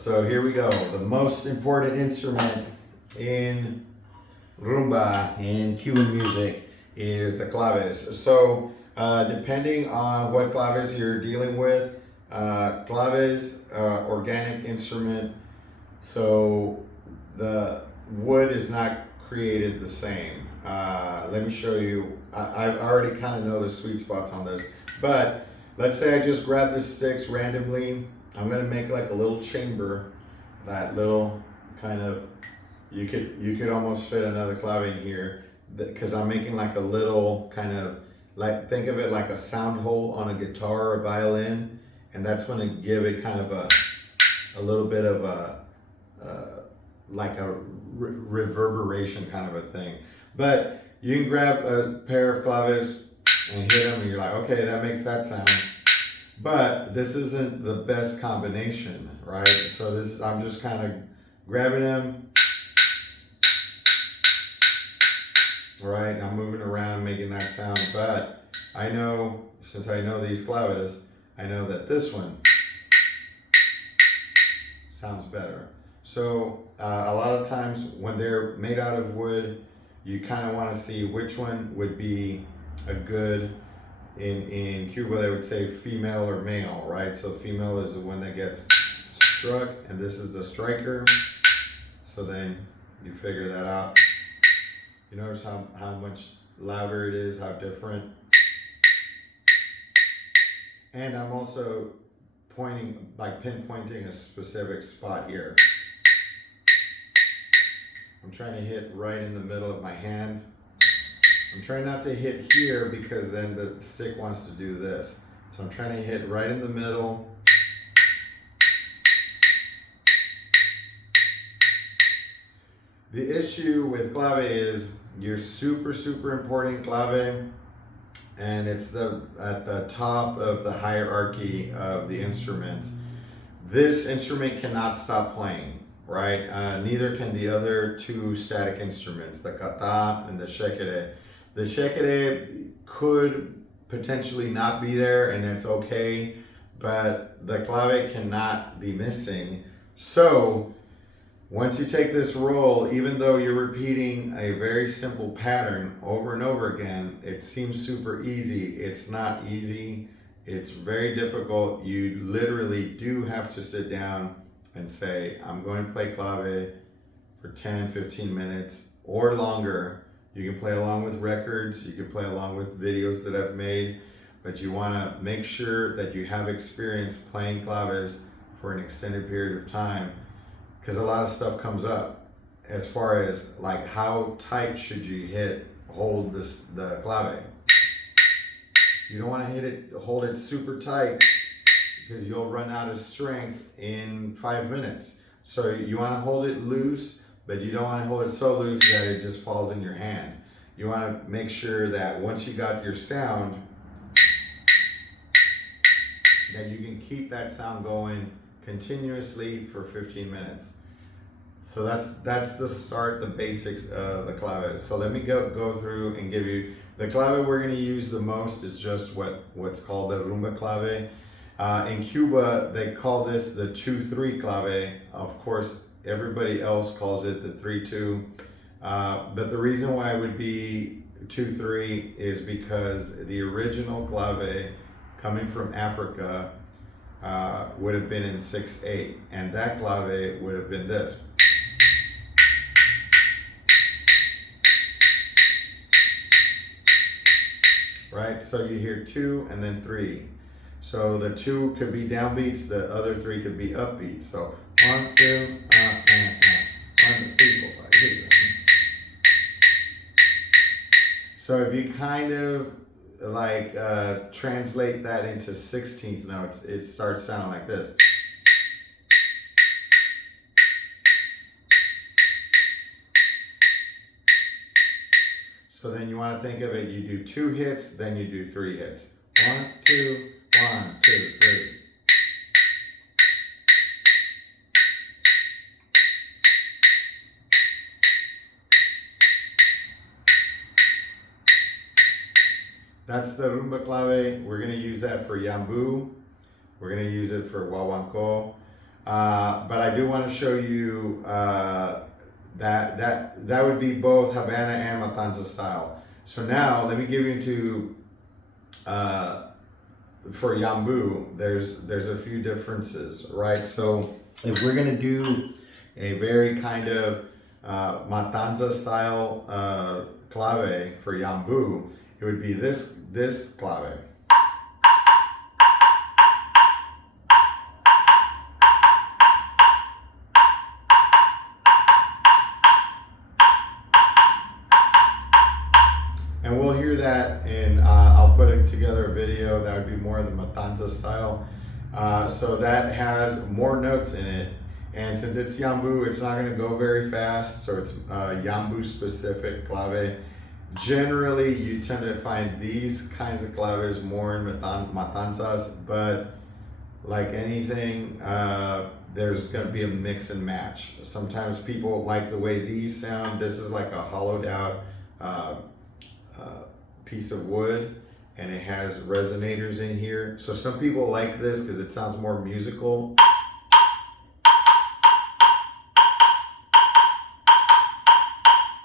So here we go. The most important instrument in rumba, in Cuban music, is the claves. So depending on what claves you're dealing with, claves, organic instrument, so the wood is not created the same. Let me show you. I already kind of know the sweet spots on this, but let's say I just grab the sticks randomly. I'm gonna make like a little chamber, that little kind of, you could almost fit another clave in here, because I'm making like a little kind of, like, think of it like a sound hole on a guitar or a violin, and that's gonna give it kind of a little bit of a like a reverberation kind of a thing. But you can grab a pair of claves and hit them and you're like, okay, that makes that sound. But this isn't the best combination, right? So this is, I'm just kind of grabbing them, right? I'm moving around making that sound, but I know, since I know these claves, I know that this one sounds better. So a lot of times when they're made out of wood, you kind of want to see which one would be a good, in Cuba they would say female or male, right? So female is the one that gets struck and this is the striker. So then you figure that out. You notice how much louder it is, how different. And I'm also pointing, like pinpointing a specific spot here. I'm trying to hit right in the middle of my hand. I'm trying not to hit here because then the stick wants to do this. So I'm trying to hit right in the middle. The issue with clave is you're super important clave, and it's at the top of the hierarchy of the instruments. This instrument cannot stop playing, right? Neither can the other two static instruments, the kata and the shekere. The shekere could potentially not be there, and it's okay, but the clave cannot be missing. So once you take this roll, even though you're repeating a very simple pattern over and over again, it seems super easy. It's not easy. It's very difficult. You literally do have to sit down and say, I'm going to play clave for 10, 15 minutes or longer. You can play along with records, you can play along with videos that I've made, but you want to make sure that you have experience playing claves for an extended period of time, because a lot of stuff comes up as far as like how tight should you hold the clave. You don't want to hold it super tight because you'll run out of strength in 5 minutes. So you want to hold it loose, but you don't want to hold it so loose that it just falls in your hand. You want to make sure that once you got your sound, that you can keep that sound going continuously for 15 minutes. So that's the start, the basics of the clave. So let me go through and give you, the clave we're going to use the most is just what's called the rumba clave. In Cuba, they call this the 2-3 clave. Of course, everybody else calls it the 3-2. But the reason why it would be 2-3 is because the original clave coming from Africa would have been in 6-8, and that clave would have been this. Right, so you hear 2 and then 3. So the 2 could be downbeats, the other 3 could be upbeats. So 1, 2, 1, 2, 3, 4, 5, 6. So if you kind of like translate that into 16th notes, it starts sounding like this. So then you want to think of it, you do 2 hits, then you do 3 hits. 1, 2, 1, 2, 3. That's the rumba clave. We're going to use that for Yambú. We're going to use it for Guaguancó. But I do want to show you that would be both Havana and Matanzas style. So now let me give you into for Yambú. There's a few differences, right? So if we're gonna do a very kind of Matanzas style clave for Yambú, it would be this clave. And we'll hear that in, I'll put it together a video that would be more of the Matanzas style. So that has more notes in it. And since it's Yambú, it's not gonna go very fast. So it's Yambú specific clave. Generally, you tend to find these kinds of claves more in Matanzas, but like anything, there's gonna be a mix and match. Sometimes people like the way these sound. This is like a hollowed out piece of wood, and it has resonators in here. So some people like this because it sounds more musical.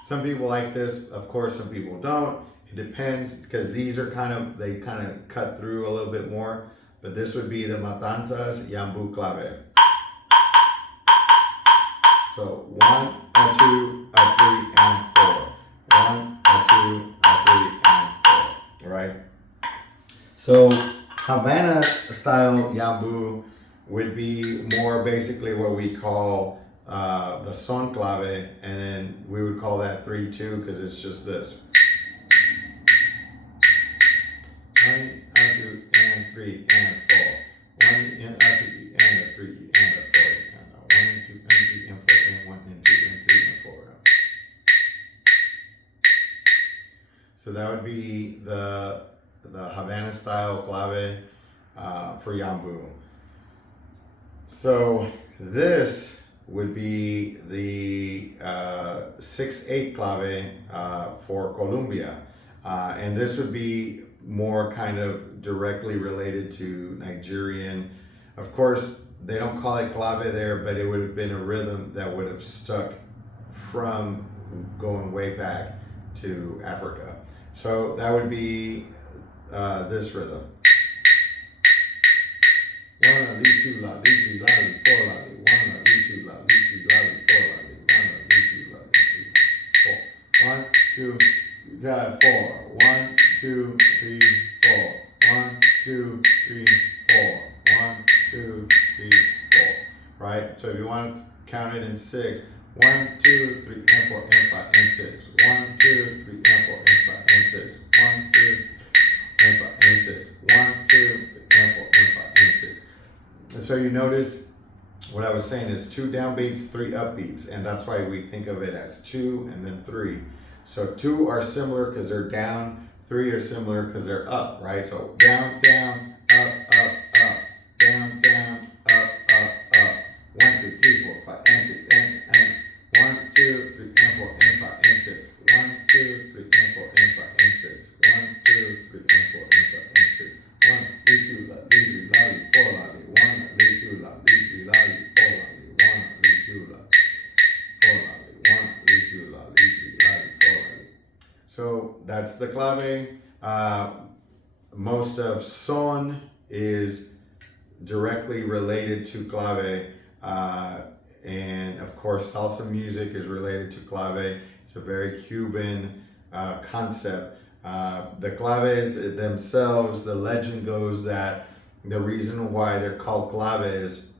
Some people like this, of course, some people don't. It depends, because these are they kind of cut through a little bit more. But this would be the Matanzas Yambú clave. So 1, a 2, a 3, and 4. 1, a 2, a 3, and 4. Right? So Havana style Yambú would be more basically what we call the son clave, and then we would call that 3-2 because it's just this. 1, a 2, and 3, and 4. 1, and a 2, and a 3, and a 4. And a 1, 2, and 3, and 4, and 1, and 2, and 3, and 4. So that would be the Havana style clave for Yambú. So this would be the 6/8 clave for Colombia. And this would be more kind of directly related to Nigerian. Of course, they don't call it clave there, but it would have been a rhythm that would have stuck from going way back to Africa. So that would be this rhythm. 1 la li 2 la li 3 la li 4 la li 1 la li 2 la li 3 la li 4 la li 1 la li 2 la li 3 4. 1, 2, 4. 1, 2, 3, 4. 1, 2, 3, 4. 1, 2, 3, 4. Right? So if you want to count it in 6. 1, 2, 3, and 4, and 5, and 6. 1, 2, 3, and 4, and 5, and 6. 1, 2, and 5, and 6. 1, 2, 3, and 4, and 5, and 6. And so you notice what I was saying is 2 downbeats, 3 upbeats, and that's why we think of it as 2 and then 3. So 2 are similar because they're down, 3 are similar because they're up, right? So down, down, up, up, up, down, down, up, up, up. 1, 2, 3, 4, 5, and 6, and 1, 2, 3, and 4, and 5, and 6. 1, 2, 3, and 4, and 5, and 6. 1, 2, 3, and 4, and 5, and 6. 1, 2, la, 3, la, 4, la, 1, 2, la, 3, la, 4, la, 1, 2, la, 4, la, 1, 2, la, 3, la, 4, la. So that's the clave. Most of son is directly related to clave. And of course, salsa music is related to clave. It's a very Cuban concept. The claves themselves, the legend goes that the reason why they're called claves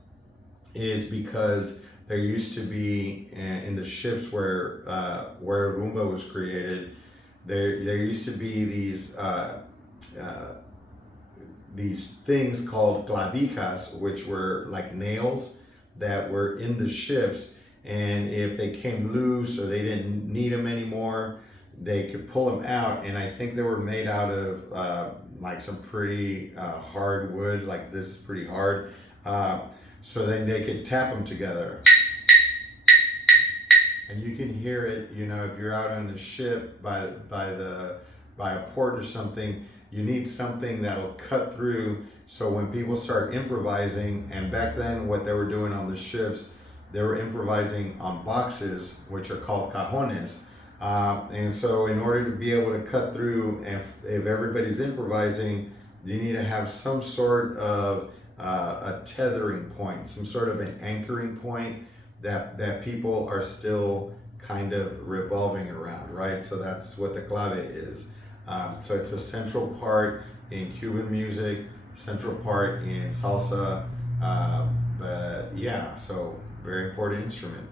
is because there used to be in the ships where rumba was created, there used to be these things called clavijas, which were like nails that were in the ships, and if they came loose or they didn't need them anymore, they could pull them out. And I think they were made out of like some pretty hard wood, like this is pretty hard. So then they could tap them together. And you can hear it, you know, if you're out on the ship by a port or something, You need something that'll cut through. So when people start improvising, and back then what they were doing on the ships, they were improvising on boxes, which are called cajones. And so in order to be able to cut through, if everybody's improvising, you need to have some sort of a tethering point, some sort of an anchoring point that people are still kind of revolving around, right? So that's what the clave is. So it's a central part in Cuban music, central part in salsa, but yeah, so very important instrument.